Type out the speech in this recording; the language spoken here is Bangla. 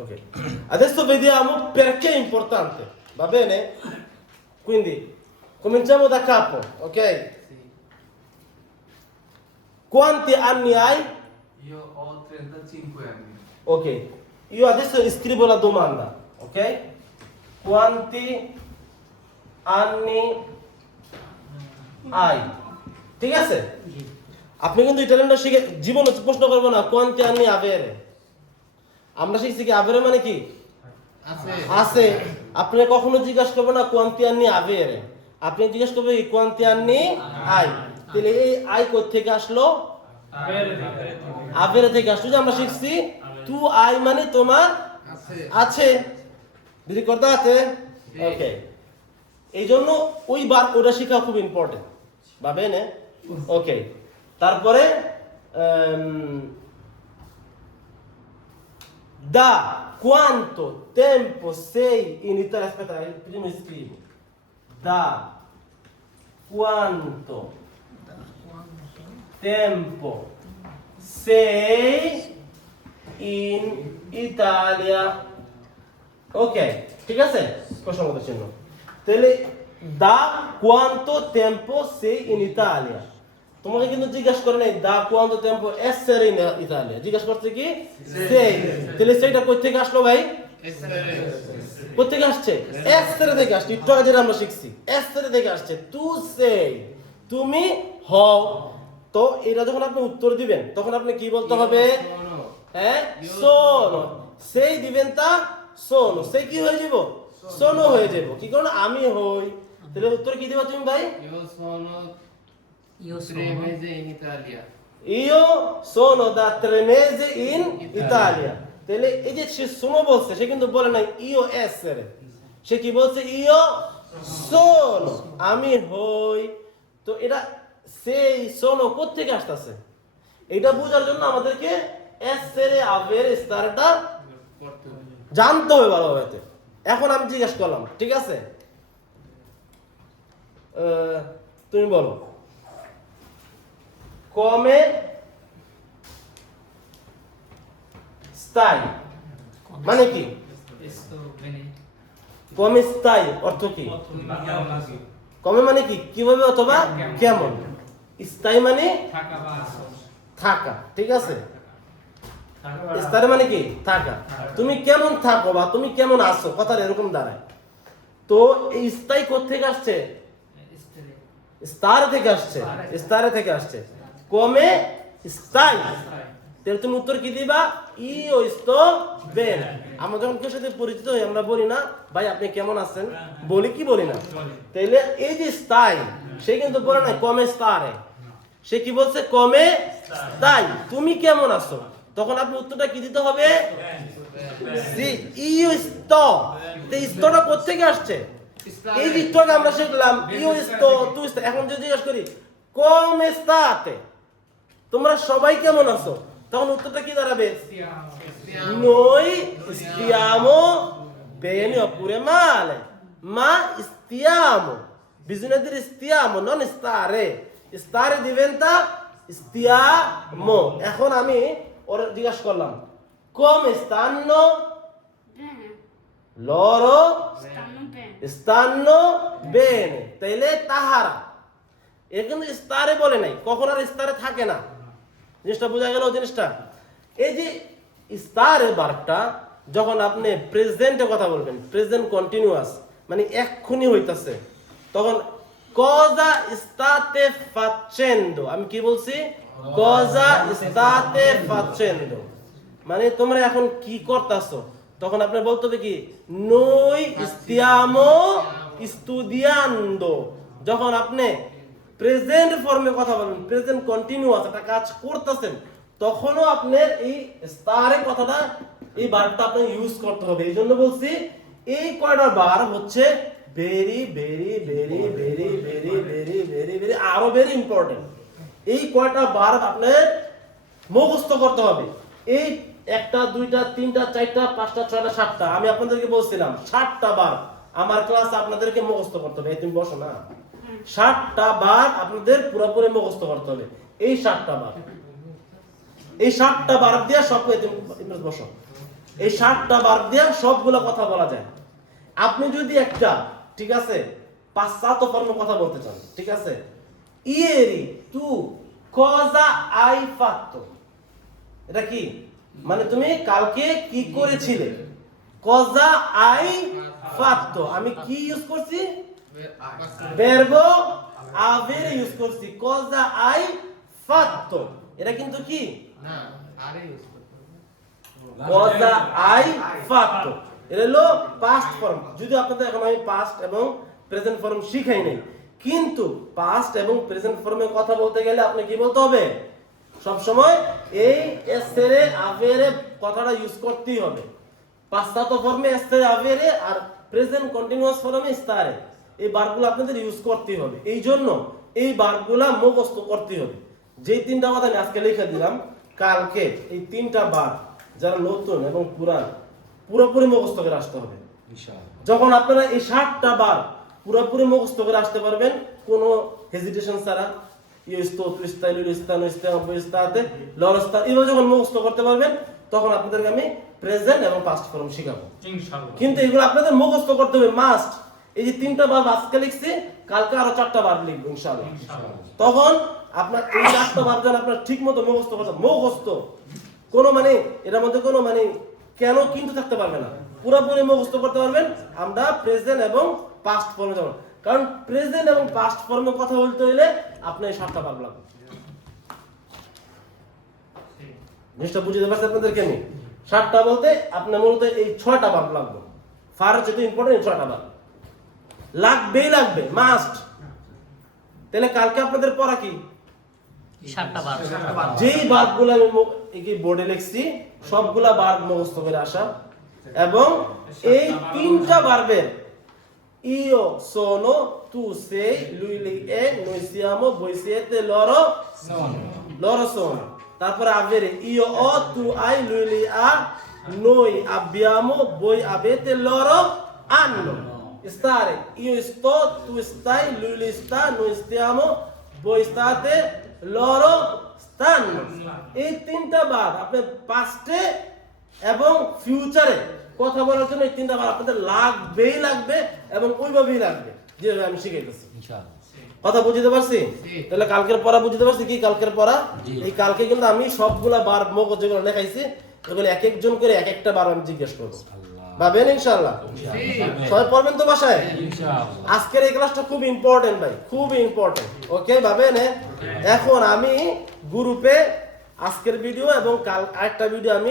Ok. Adesso vediamo perché è importante. Va bene? Quindi cominciamo da capo, ok? Sì. Quanti anni hai? Io ho 35 anni. Ok. Io adesso scrivo la domanda, ok? Quanti anni hai? ঠিক আছে? আপনি কিন্তু ইটালিয়ানটা শিখে জীবনে প্রশ্ন করবো না কোয়ান্টি আন্নি আভেরে। আমরা শিখছি কি আভেরে মানে কি? আছে। আছে। আপনি কখনো জিজ্ঞাসা করবেন না কোয়ান্টি আন্নি আভেরে। আপনি জিজ্ঞাসা করবেন কোয়ান্টি আন্নি আই। তাহলে এই আই কোথা থেকে আসলো? আভেরে থেকে আসলো। যে আমরা শিখছি তু আই মানে তোমার আছে। আছে। দিদি করতে আছে? ওকে। এই জন্য ওই বার ওটা শেখা খুব ইম্পর্টেন্ট। va bene? Ok. তারপরে da quanto tempo sei in Italia? Aspetta, prima scrivo. Da quanto tempo sei in Italia? Ok, ঠিক আছে? প্রশ্নবোধক চিহ্ন। তাহলে da quanto tempo sei in Italia? তোমাকে কিন্তু জিজ্ঞাসা করে নাই da quanto tempo essere in Italia। জিজ্ঞাসা করছে কি? sei। তাহলে সেইটা কই থেকে আসলো ভাই? কই থেকে আসছে? essere থেকে আসছে। একটু আগে যেটা আমরা শিখছি। essere থেকে আসছে। tu sei। তুমি হও। তো এটা যখন আপনি উত্তর দিবেন তখন আপনি কি বলতে হবে? হ্যাঁ? sono। সেই দিবেন তা sono। সেই কি হয়ে যাব? sono হয়ে যাব। কি কারণ আমি হই। তাহলে উত্তর কি দিবা তুমি ভাই? Io sono 3 mesi in Italia. Io sono da 3 mesi in Italia. তাহলে এই যে সে sono বলছে সে কিন্তু বলে নাই io essere। সে কি বলছে io sono। আমি হই। তো এটা সেই sono কোথা থেকে আসতেছে? এটা বোঝার জন্য আমাদেরকে essere avere stareটা জানতে হবে ভালোভাবে। এখন আমি জিজ্ঞেস করলাম, ঠিক আছে? তুমি বলো come stai মানে কি? Sto bene. come stai অর্থ কি? come মানে কি? কিভাবে অথবা কেমন? stai মানে থাকা, ঠিক আছে? স্তারে মানে কি? থাকা। তুমি কেমন থাকো বা তুমি কেমন আছো কথাটা এরকম দাঁড়ায়। তো এই স্থায়ী কোথা থেকে আসছে? স্তারে থেকে আসছে। স্তারে থেকে আসছে। come stai? তাহলে তুমি উত্তর কি দিবা? io sto bene। আমরা যখন কেউ সাথে পরিচিত হই আমরা বলি না ভাই আপনি কেমন আছেন? বলি কি বলি না? তাহলে এই যে stai সে কিন্তু বলে না come stare। সে কি বলছে? come stai? তুমি কেমন আছো? তখন আপনি উত্তরটা কি দিতে হবে? জি io sto। এই স্তটা কোথা থেকে আসছে? এই যে স্তটা আমরা শিখলাম io sto tu stai। এখন যদি জিজ্ঞেস করি come state? তোমরা সবাই কেমন আছো? তখন উত্তরটা কি দাঁড়াবে? Noi stiamo bene oppure male. Ma stiamo. Bisogna dire stiamo, non stare. Stare diventa stiamo. এখন আমি ওর জিজ্ঞাসা করলাম come stanno? Bene, Loro stanno bene. stanno bene। তাইলে তাহারা এর কিন্তু স্তারে বলে নাই। কখন আর স্তারে থাকে না। জিনিসটা বোঝা গেল জিনিসটা? এই যে স্তারে বারটা যখন আপনি প্রেজেন্টে কথা বলবেন, প্রেজেন্ট কন্টিনিউয়াস মানে এক্ষুনি হইতাছে, তখন cosa state facendo? আমি কি বলছি? cosa state facendo মানে তোমরা এখন কি করতেছো। তখন আপনি বলতে হবে কি noi stiamo studiando। যখন আপনি প্রেজেন্ট ফর্মে কথা বলবেন, প্রেজেন্ট কন্টিনিউয়াস একটা কাজ করতেছেন, তখনও আপনার এই স্টারে কথাটা এই ভার্বটা আপনি ইউজ করতে হবে। এই জন্য বলছি এই কয়টা বার হচ্ছে very very very very very very very very আরো ভেরি ইম্পর্টেন্ট। এই কয়টা বার আপনার মুখস্থ করতে হবে। এই একটা দুইটা তিনটা চারটা পাঁচটা ছয়টা সাতটা আমি আপনাদেরকে বলছিলাম 60টা বার আমার ক্লাস আপনাদেরকে মুখস্থ করতে হবে। তুমি বসো না। 60টা বার আপনাদের পুরোপুরি মুখস্থ করতে হবে। এই 60টা বার, এই 60টা বার দিয়ে সব তুমি বসো। এই 60টা ভার্ব দিয়ে সবগুলো কথা বলা যায়। আপনি যদি একটা, ঠিক আছে, পাশ্চাত্য ফর্মে কথা বলতে চান, ঠিক আছে, ইয়েরি তু cosa hai fatto, এটা কি মানে তুমি কালকে কি করেছিলে? cosa hai fatto, আমি কি ইউজ করছি? verbo avere ইউজ করছি। cosa hai fatto, এটা কিন্তু কি না আরে ইউজ করতে হবে। cosa hai fatto, এটা হলো পাস্ট ফর্ম। যদি আপনাদের এখন আমি পাস্ট এবং প্রেজেন্ট ফর্ম শিখাই নাই, কিন্তু পাস্ট এবং প্রেজেন্ট ফর্মে কথা বলতে গেলে আপনি কি বলতে হবে? সব সময় এই এসেরে আভেরে কথাটা ইউজ করতেই হবে। পাশ্চাত্য ফর্মে এসেরে আভেরে আর প্রেজেন্ট কন্টিনিউয়াস ফর্মে স্টারে, এই ভার্বগুলো আপনাদের ইউজ করতেই হবে। এই জন্য এই ভার্বগুলো মুখস্থ করতে হবে। যেই তিনটা কথা আমি আজকে লিখে দিলাম, কালকে এই তিনটা ভার্ব যারা নতুন এবং পুরান পুরোপুরি মুখস্থ করে আসতে হবে। যখন আপনারা এই 60টা ভার্ব পুরোপুরি মুখস্থ করে আসতে পারবেন কোনো হেজিটেশন ছাড়া, ইউস্তো তুস্তাই লুস্তানো ইস্তাতে লরস্তা, এভাবে যখন মুখস্থ করতে পারবেন তখন আপনাদেরকে আমি প্রেজেন্ট এবং পাস্ট ফর্ম শেখাবো ইনশাআল্লাহ। কিন্তু এগুলো আপনাদের মুখস্থ করতে হবে মাস্ট। এই যে তিনটা ভার্ব আজকে লিখছি, কালকে আরো 4টা ভার্ব লিখবো ইনশাআল্লাহ। তখন আপনার এই 4টা ভার্ব যখন আপনার ঠিকমতো মুখস্থ করতে, মুখস্থ কোনো মানে এটার মধ্যে কোনো মানে কেন কিন্তু থাকতে পারবে না, পুরোপুরি মুখস্থ করতে পারবেন। আমরা প্রেজেন্ট এবং পাস্ট ফর্মে যাব, কারণ প্রেজেন্ট এবং পাস্ট ফর্মে কথা বলতে হলে আপনার এই 7টা ভার্ব লাগবে। জিনিসটা বুঝতে পারছেন আপনাদেরকে? আমি 7টা বলতে আপনার মূলত এই 6টা ভার্ব লাগবে। ফার যেটা ইম্পর্টেন্ট, এই 6টা ভার্ব লাগবেই লাগবে, মাস্ট। তাহলে কালকে আপনাদের পড়া কি? 7টা ভার্ব। যেই ভার্বগুলো আমি এই বোর্ডে লিখছি সবগুলা ভার্ব মুখস্থ করে আসা, এবং এই তিনটা ভার্বের io sono, tu sei, lui lei è, noi siamo, voi siete, loro sono। তারপরে avere, io ho, tu hai, lui lei ha, noi abbiamo, voi avete, loro hanno। stare, io sto, tu stai, lui sta, noi stiamo, voi state, loro stanno। এই তিনটা ভার্ব আপনার পাস্টে এবং ফিউচারে কথা বলার জন্য এই তিনটা ভার্ব আপনাদের লাগবেই লাগবে, এবং ওইভাবেই লাগবে যেভাবে আমি শিখাইতেছি ইনশাআল্লাহ। কথা বুঝতে পারছি? তাহলে কালকের পড়া বুঝতে পারছি কি? কালকের পড়া এই কালকে কিন্তু আমি সবগুলা ভার্ব মুখস্থ যেগুলো লেখাইছি এগুলো এক একজন করে এক একটা ভার্ব আমি জিজ্ঞেস করব। ভাবেন ইনশাআল্লাহ? সবাই পড়বেন তো বাসায় ইনশাআল্লাহ। আজকের এই ক্লাসটা খুব ইম্পর্টেন্ট ভাই, খুব ইম্পর্টেন্ট। ওকে ভাবেন? এখন আমি গ্রুপে আজকের ভিডিও এবং কাল আরেকটা ভিডিও আমি